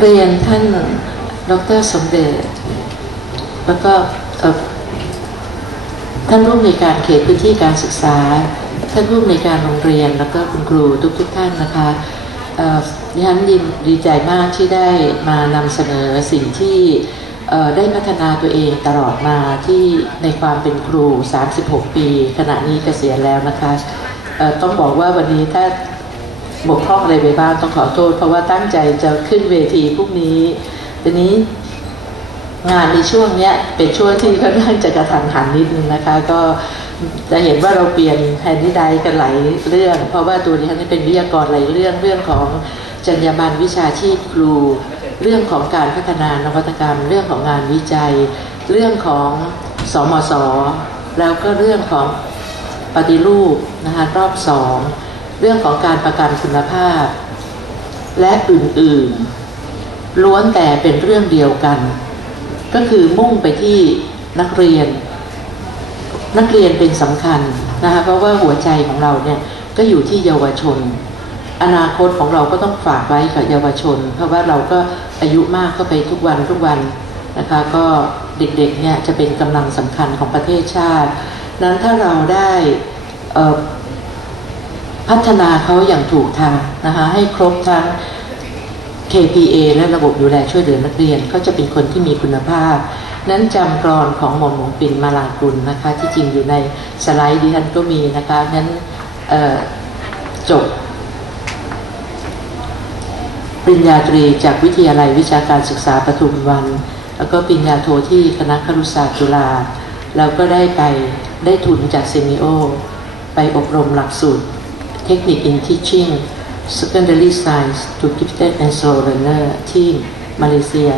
เรียนท่านดรสมเด็จ แล้วก็ท่านผู้ในการเขตพื้นที่การศึกษา ท่านผู้ในการโรงเรียน แล้วก็คุณครูทุกๆทท่านนะคะดิฉันดีดีใจมากที่ได้มานำเสนอสิ่งที่ได้พัฒนาตัวเองตลอดมาที่ในความเป็นครู 36 ปี ขณะนี้เกษียณแล้วนะคะ ต้องบอกว่าวันนี้ถ้า บกพร่องอะไรไปบ้างต้องขอโทษ เพราะว่าตั้งใจจะขึ้นเวทีพรุ่งนี้ทีนี้งานในช่วงเนี้ยเป็นช่วงที่ค่อนข้างจะกระทันหันนิดนึงนะคะ ก็จะเห็นว่าเราเปลี่ยนแฮนดี้ไดกันหลายเรื่อง เพราะว่าตัวนี้ท่านเป็นวิทยากรหลายเรื่องเรื่องของจรรยาบรรณวิชาชีพครู เรื่องของการพัฒนานวัตกรรม เรื่องของงานวิจัย เรื่องของสมสแล้วก็เรื่องของปฏิรูปนะคะรอบสอง เรื่องของการประกันคุณภาพ และอื่นๆ ล้วนแต่เป็นเรื่องเดียวกัน ก็คือมุ่งไปที่นักเรียน นักเรียนเป็นสำคัญนะคะเพราะว่าหัวใจของเราเนี่ยก็อยู่ที่เยาวชน อนาคตของเราก็ต้องฝากไว้กับเยาวชน เพราะว่าเราก็อายุมากเข้าไปทุกวันทุกวันนะคะก็เด็กๆเนี่ยจะเป็นกำลังสำคัญของประเทศชาติ นั้นถ้าเราได้ พัฒนาเขาอย่างถูกทางนะคะให้ครบทั้ง KPA และระบบดูแลช่วยเหลือนักเรียนก็จะเป็นคนที่มีคุณภาพ นั้นจำกรอนของหม่อมหลวงปิ่นมาลากุลนะคะ ที่จริงอยู่ในสไลด์ดิฉันก็มีนะคะนั้นจบปริญญาตรีจากวิทยาลัยวิชาการศึกษาปทุมวัน แล้วก็ปริญญาโทที่คณะครุศาสตร์จุฬาแล้วก็ได้ไปได้ทุนจากเซมิโอ ไปอบรมหลักสูตร Technique in Teaching Secondary Science to Gifted and Slow Learner ที่มาเลเซีย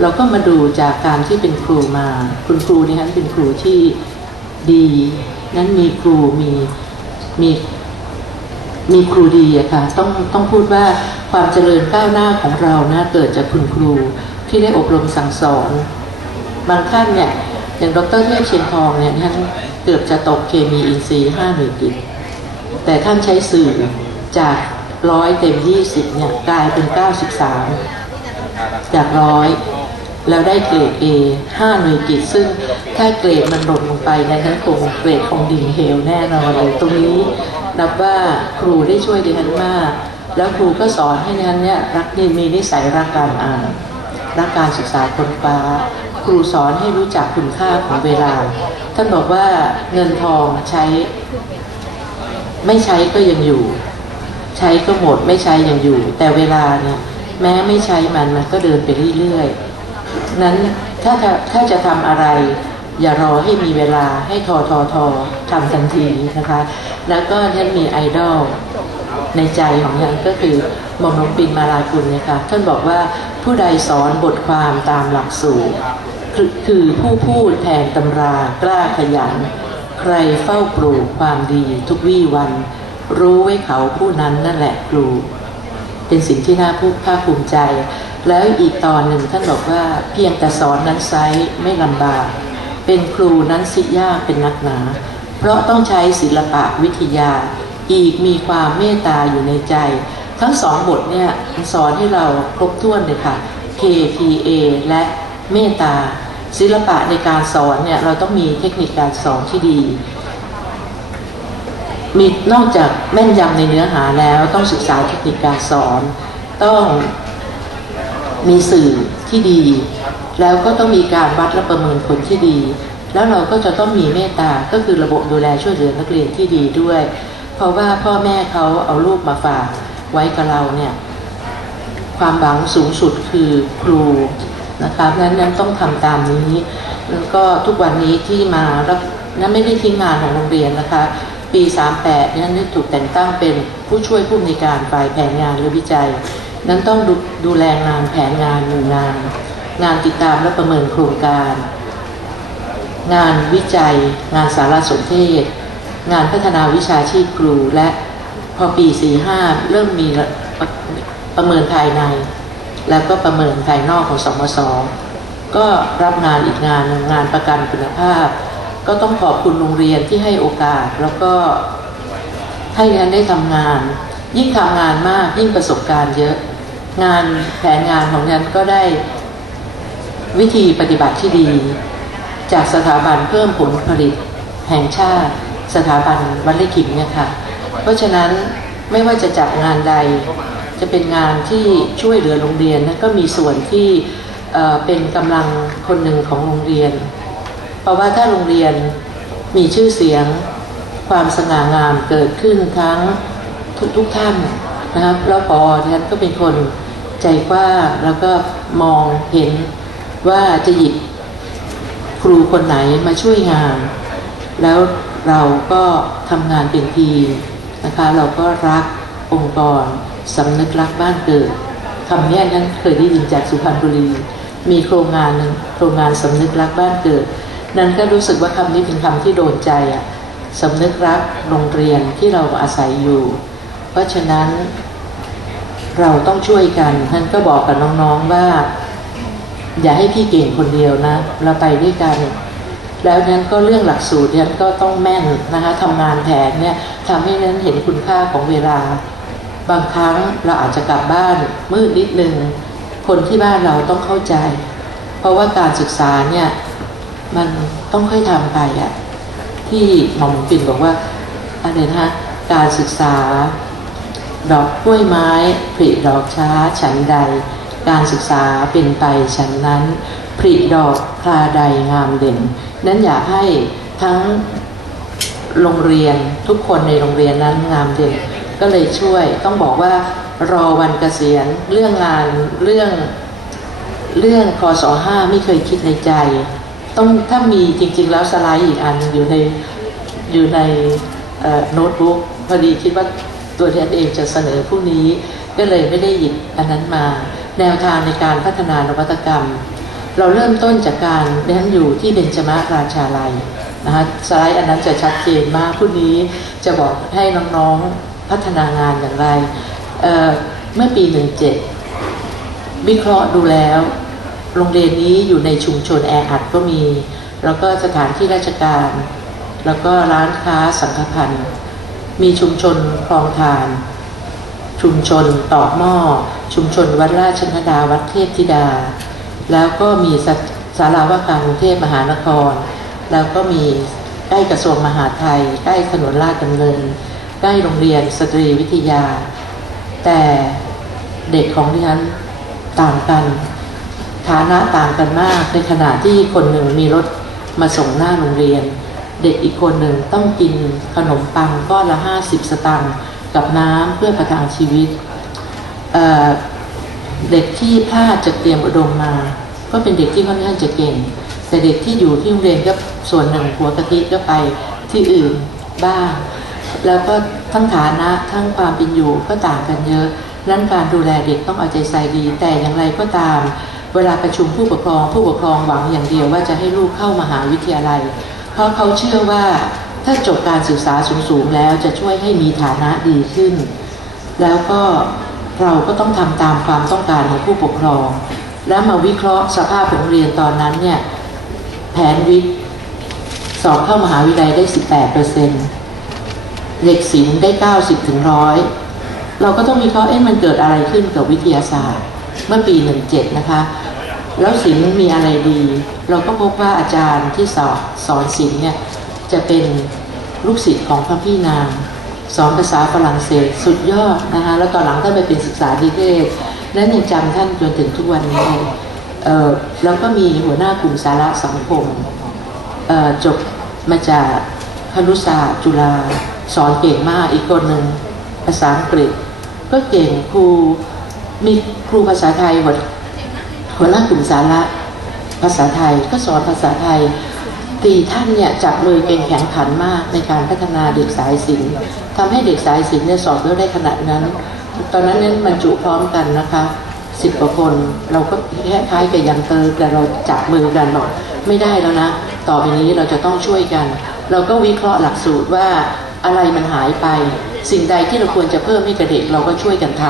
เราก็มาดูจากการที่เป็นครูมา คุณครูนี่นั้นเป็นครูที่ดี นั้นมีครูมีมีมีครูดีอะค่ะต้องต้องพูดว่าความเจริญก้าวหน้าของเรานะเกิดจากคุณครูที่ได้อบรมสั่งสอน บางท่านเนี่ยอย่างดรเทพเชียนทองเนี่ยท่านเกือบจะตกเคมีอินทรีย์ห้าหน่วยกิต แต่ท่านใช้สื่อจากร้อยเต็มยี่สิบเนี่ยกลายเป็นเก้าสิบสามจากร้อยแล้วได้เกรด A ห้าหน่วยกิตซึ่งถ้าเกรดมันหล่นลงไปในนั้นคงเกรดคงดิ่งเหวแน่นอนเลยตรงนี้นับว่าครูได้ช่วยดิฉันมาก แล้วครูก็สอนให้ดิฉันเนี่ยรักนี่มีนิสัยรักการอ่านรักการศึกษาคนฟ้าครูสอนให้รู้จักคุณค่าของเวลา ท่านบอกว่าเงินทองใช้ ไม่ใช้ก็ยังอยู่ ใช้ก็หมดไม่ใช้ยังอยู่ แต่เวลาเนี่ยแม้ไม่ใช้มันมันก็เดินไปเรื่อยๆนั้นถ้าถ้าจะทำอะไร อย่ารอให้มีเวลาให้ทอทอทอทำทันทีนะคะ แล้วก็ท่านมีไอดอลในใจของท่านก็คือหม่อมหลวงปินมาลากุลเนี่ยค่ะท่านบอกว่าผู้ใดสอนบทความตามหลักสูตรคือผู้พูดแทนตำรากล้าขยัน ใครเฝ้าปลูกความดีทุกวี่วัน รู้ไว้เขาผู้นั้นนั่นแหละครูเป็นสิ่งที่น่าภูมิภาคภูมิใจ แล้วอีกตอนหนึ่งท่านบอกว่าเพียงแต่สอนนั้นไซส์ไม่ลำบาก เป็นครูนั้นสิยากเป็นนักหนา เพราะต้องใช้ศิลปะวิทยา อีกมีความเมตตาอยู่ในใจ ทั้งสองบทเนี่ยสอนให้เราครบถ้วนเลยค่ะ KPA และเมตตา ศิลปะในการสอนเนี่ยเราต้องมีเทคนิคการสอนที่ดี มีนอกจากแม่นยำในเนื้อหาแล้วต้องศึกษาเทคนิคการสอน ต้องมีสื่อที่ดี แล้วก็ต้องมีการวัดและประเมินผลที่ดี แล้วเราก็จะต้องมีเมตตาก็คือระบบดูแลช่วยเหลือนักเรียนที่ดีด้วย เพราะว่าพ่อแม่เขาเอาลูกมาฝากไว้กับเราเนี่ยความหวังสูงสุดคือครู นะคะเพราะฉะนั้นนั้นต้องทำตามนี้ แล้วก็ทุกวันนี้ที่มารับนั้นไม่ได้ทิ้งงานของโรงเรียนนะคะ ปี 38นี่ยนั้นถูกแต่งตั้งเป็นผู้ช่วยผู้อำนวยการฝ่ายแผนงานและวิจัย นั้นต้องดูดูแลงานแผนงานหนึ่งงาน งานติดตามและประเมินโครงการ งานวิจัย งานสารสนเทศ งานพัฒนาวิชาชีพครูและพอปี 45 เริ่มมีประเมินภายใน แล้วก็ประเมินภายนอกของสมศก็รับงานอีกงานหนึ่งงานประกันคุณภาพ ก็ต้องขอบคุณโรงเรียนที่ให้โอกาส แล้วก็ให้ดิฉันได้ทำงาน ยิ่งทำงานมากยิ่งประสบการณ์เยอะ งานแผนงานของนั้นก็ได้วิธีปฏิบัติที่ดี จากสถาบันเพิ่มผลผลิต แห่งชาติ สถาบันวัดไร่ขิงเนี่ยค่ะ เพราะฉะนั้นไม่ว่าจะจัดงานใด จะเป็นงานที่ช่วยเหลือโรงเรียนนะก็มีส่วนที่เป็นกำลังคนหนึ่งของโรงเรียน เพราะว่าถ้าโรงเรียนมีชื่อเสียงความสง่างามเกิดขึ้นทั้งทุกทุกท่านนะครับแล้วพอท่านก็เป็นคนใจกว้างแล้วก็มองเห็นว่าจะหยิบครูคนไหนมาช่วยงาน แล้วเราก็ทำงานเป็นทีมนะคะเราก็รักองค์กร สำนึกรักบ้านเกิดคำนี้นั้นเคยได้ยินจากสุพรรณบุรี มีโครงงานหนึ่งโครงงานสำนึกรักบ้านเกิด นั้นก็รู้สึกว่าคำนี้เป็นคำที่โดนใจอะสำนึกรักโรงเรียนที่เราอาศัยอยู่ เพราะฉะนั้น เราต้องช่วยกันท่านก็บอกกับน้องๆว่า อย่าให้พี่เก่งคนเดียวนะ เราไปด้วยกัน แล้วนั้นก็เรื่องหลักสูตรนั้นก็ต้องแม่นนะคะทำงานแผนเนี่ยทำให้นั้นเห็นคุณค่าของเวลา บางครั้งเราอาจจะกลับบ้านมืดนิดนึง คนที่บ้านเราต้องเข้าใจ เพราะว่าการศึกษาเนี่ยมันต้องค่อยทำไปอะที่หม่อมปิ่นบอกว่าอะไรนะคะการศึกษา ดอกกล้วยไม้ผลิดอกช้าฉันใด การศึกษาเป็นไปฉันนั้นผลิดอกคลาใดงามเด่น นั้นอยากให้ทั้งโรงเรียนทุกคนในโรงเรียนนั้นงามเด่น ก็เลยช่วย ต้องบอกว่ารอวันเกษียณเรื่องงานเรื่องเรื่องคศห้าไม่เคยคิดในใจ ต้องถ้ามีจริง ๆ แล้วสไลด์อีกอันอยู่ในอยู่ในโน้ตบุ๊กพอดีคิดว่าตัวแทนเองจะเสนอผู้นี้ ก็เลยไม่ได้หยิบอันนั้นมา แนวทางในการพัฒนานวัตกรรม เราเริ่มต้นจากการเรียนอยู่ที่เบญจมาราชาลัยนะคะสไลด์อันนั้นจะชัดเจนมากผู้นี้จะบอกให้น้องๆ พัฒนางานอย่างไรเเมื่อปี 17 วิเคราะห์ดูแล้ว โรงเรียนนี้อยู่ในชุมชนแออัดก็มี แล้วก็สถานที่ราชการ แล้วก็ร้านค้าสังฆพันธ์มีชุมชนคลองทาน ชุมชนตอกหม้อ ชุมชนวัดราชนดาวัดเทพธิดา แล้วก็มีศาศาลาว่าการกรุงเทพมหานคร แล้วก็มีใกล้กระทรวงมหาดไทย ใกล้ถนนลาดดำเนิน ใกล้โรงเรียนสตรีวิทยา แต่เด็กของที่ฉันต่างกัน ฐานะต่างกันมาก ในขณะที่คนหนึ่งมีรถมาส่งหน้าโรงเรียน เด็กอีกคนหนึ่งต้องกินขนมปังก้อนละห้าสิบสตางค์กับน้ำเพื่อประทังชีวิตเเด็กที่พลาดจากเตรียมอุดมมา ก็เป็นเด็กที่ค่อนข้างจะเก่ง แต่เด็กที่อยู่ที่โรงเรียนก็ส่วนหนึ่งหัวกะทิก็ไปที่อื่นบ้าง แล้วก็ทั้งฐานะทั้งความเป็นอยู่ก็ต่างกันเยอะ นั้นการดูแลเด็กต้องเอาใจใส่ดี แต่อย่างไรก็ตาม เวลาประชุมผู้ปกครอง ผู้ปกครองหวังอย่างเดียวว่าจะให้ลูกเข้ามหาวิทยาลัย เพราะเขาเชื่อว่าถ้าจบการศึกษาสูงๆแล้วจะช่วยให้มีฐานะดีขึ้น แล้วก็เราก็ต้องทำตามความต้องการของผู้ปกครอง แล้วมาวิเคราะห์สภาพโรงเรียนตอนนั้นเนี่ยแผนวิทย์สอบเข้ามหาวิทยาลัยได้ 18เปอร์เซ็นต์ เด็กศิลป์ได้ 90ถึงร้อยเราก็ต้องมีเขาะห์เอ๊ะมันเกิดอะไรขึ้นกับวิทยาศาสตร์ เมื่อปี 17 นะคะ แล้วศิลป์มีอะไรดี เราก็พบว่าอาจารย์ที่สอนสอนศิลป์เนี่ยจะเป็นลูกศิษย์ของพระพี่นางสอนภาษาฝรั่งเศสสุดยอดนะคะแล้วตอนหลังท่านไปเป็นศึกษาดีเทศและยังจำท่านจนถึงทุกวันนี้เลยเอ่อแล้วก็มีหัวหน้ากลุ่มสาระสังคมจบมาจากครุศาสตร์จุฬา สอนเก่งมากอีกคนหนึ่งภาษาอังกฤษ ก็เก่งครูมีครูภาษาไทยหัวหัวหน้ากลุ่มสาระภาษาไทยก็สอนภาษาไทยตีท่านเนี่ยจับมือเก่งแข็งขันมากในการพัฒนาเด็กสายศิลป์ทำให้เด็กสายศิลป์เนี่ยสอบได้ขนาดนั้น ตอนนั้นเนี่ยบรรจุพร้อมกันนะคะสิบกว่าคนเราก็คล้ายๆกับยังเตอร์แต่เราจับมือกันบอกไม่ได้แล้วนะ ต่อไปนี้เราจะต้องช่วยกัน เราก็วิเคราะห์หลักสูตรว่า อะไรมันหายไป สิ่งใดที่เราควรจะเพิ่มให้กับเด็กเราก็ช่วยกันท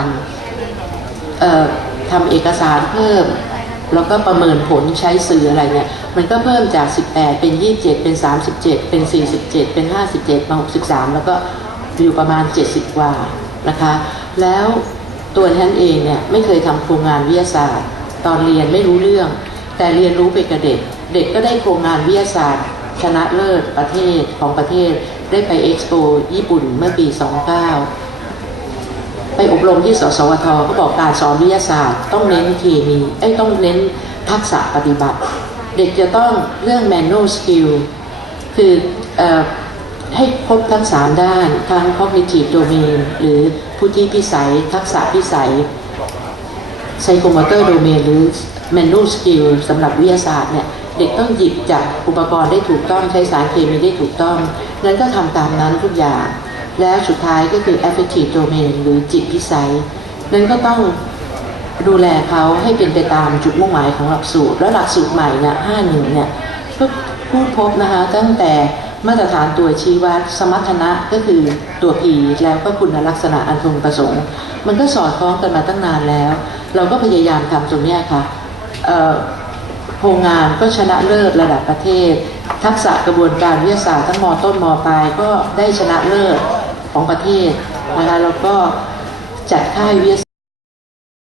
ำทำเอกสารเพิ่มแล้วก็ประเมินผลใช้สื่ออะไรเนี่ย มันก็เพิ่มจาก 18 เป็น 27 เป็น 37 เป็น 47 เป็น 57 มา 63 แล้วก็อยู่ประมาณ 70 กว่านะคะ แล้วตัวท่านเองเนี่ยไม่เคยทำโครงงานวิทยาศาสตร์ ตอนเรียนไม่รู้เรื่อง แต่เรียนรู้ไปกับเด็ก เด็กก็ได้โครงงานวิทยาศาสตร์ ชนะเลิศประเทศของประเทศ ได้ไปเอ็กซ์โปญี่ปุ่นเมื่อปี 29 ไปอบรมที่สสวทก็บอกการสอนวิทยาศาสตร์ ต้องเน้นเคมีไอ้ต้องเน้นทักษะปฏิบัติ เด็กจะต้องเรื่อง manual skill คืออให้ครบทั้งสาด้านทั้ง cognitive domain หรือพุทธิพิสัย ทักษะพิสัย psychomotor domain หรือ manual skill สำหรับวิทยาศาสตร์เนี่ย เด็กต้องหยิบจับอุปกรณ์ได้ถูกต้องใช้สารเคมีได้ถูกต้อง นั้นก็ทำตามนั้นทุกอย่าง แล้วสุดท้ายก็คือ affective domain หรือจิตพิสัย นั้นก็ต้องดูแลเขาให้เป็นไปตามจุดมุ่งหมายของหลักสูตร และหลักสูตรใหม่เนี่ย51 เนี่ยก็พูดพบนะคะตั้งแต่มาตรฐานตัวชี้วัดสมรรถนะก็คือตัว P แล้วก็คุณลักษณะอันพึงประสงค์ มันก็สอดคล้องกันมาตั้งนานแล้ว เราก็พยายามทำตรงนี้ค่ะ โครงงานก็ชนะเลิศระดับประเทศ ทักษะกระบวนการวิทยาศาสตร์ทั้งมต้นมปลายก็ได้ชนะเลิศของประเทศนะคะแล้วก็จัดค่ายวิทยา